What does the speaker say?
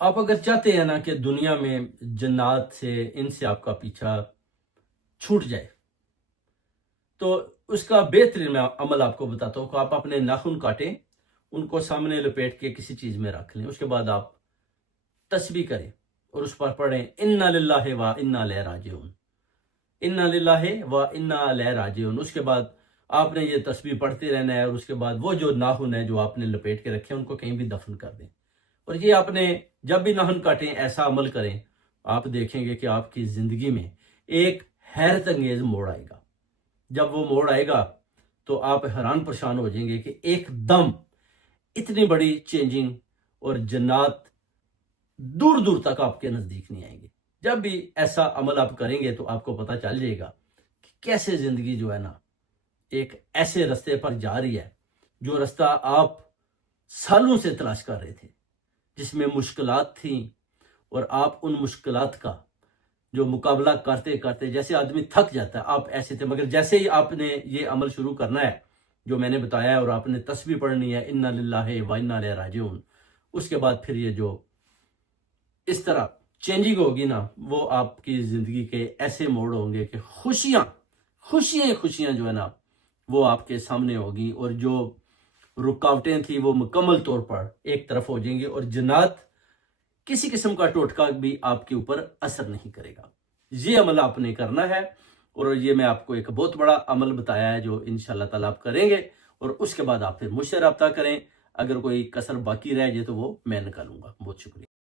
آپ اگر چاہتے ہیں نا کہ دنیا میں جنات سے ان سے آپ کا پیچھا چھوٹ جائے، تو اس کا بہترین میں عمل آپ کو بتاتا ہوں کہ آپ اپنے ناخن کاٹیں، ان کو سامنے لپیٹ کے کسی چیز میں رکھ لیں، اس کے بعد آپ تسبیح کریں اور اس پر پڑھیں انا للہ و انا الیہ راجعون، انا للہ و انا الیہ راجعون۔ اس کے بعد آپ نے یہ تسبیح پڑھتے رہنا ہے، اور اس کے بعد وہ جو ناخن ہے جو آپ نے لپیٹ کے رکھے ہیں ان کو کہیں بھی دفن کر دیں۔ اور یہ آپ نے جب بھی ناخن کاٹیں ایسا عمل کریں، آپ دیکھیں گے کہ آپ کی زندگی میں ایک حیرت انگیز موڑ آئے گا۔ جب وہ موڑ آئے گا تو آپ حیران پریشان ہو جائیں گے کہ ایک دم اتنی بڑی چینجنگ، اور جنات دور دور تک آپ کے نزدیک نہیں آئیں گے۔ جب بھی ایسا عمل آپ کریں گے تو آپ کو پتہ چل جائے گا کہ کیسے زندگی جو ہے نا ایک ایسے رستے پر جا رہی ہے، جو رستہ آپ سالوں سے تلاش کر رہے تھے، جس میں مشکلات تھیں، اور آپ ان مشکلات کا جو مقابلہ کرتے کرتے جیسے آدمی تھک جاتا ہے، آپ ایسے تھے، مگر جیسے ہی آپ نے یہ عمل شروع کرنا ہے جو میں نے بتایا ہے، اور آپ نے تسبیح پڑھنی ہے انا للہ و انا الیہ راجعون، اس کے بعد پھر یہ جو اس طرح چینجنگ ہوگی نا، وہ آپ کی زندگی کے ایسے موڑ ہوں گے کہ خوشیاں خوشیاں خوشیاں جو ہے نا وہ آپ کے سامنے ہوگی، اور جو رکاوٹیں تھیں وہ مکمل طور پر ایک طرف ہو جائیں گی، اور جنات کسی قسم کا ٹوٹکا بھی آپ کے اوپر اثر نہیں کرے گا۔ یہ عمل آپ نے کرنا ہے، اور یہ میں آپ کو ایک بہت بڑا عمل بتایا ہے جو انشاءاللہ تعالیٰ آپ کریں گے، اور اس کے بعد آپ پھر مجھ سے رابطہ کریں۔ اگر کوئی کسر باقی رہ جائے تو وہ میں نکالوں گا۔ بہت شکریہ۔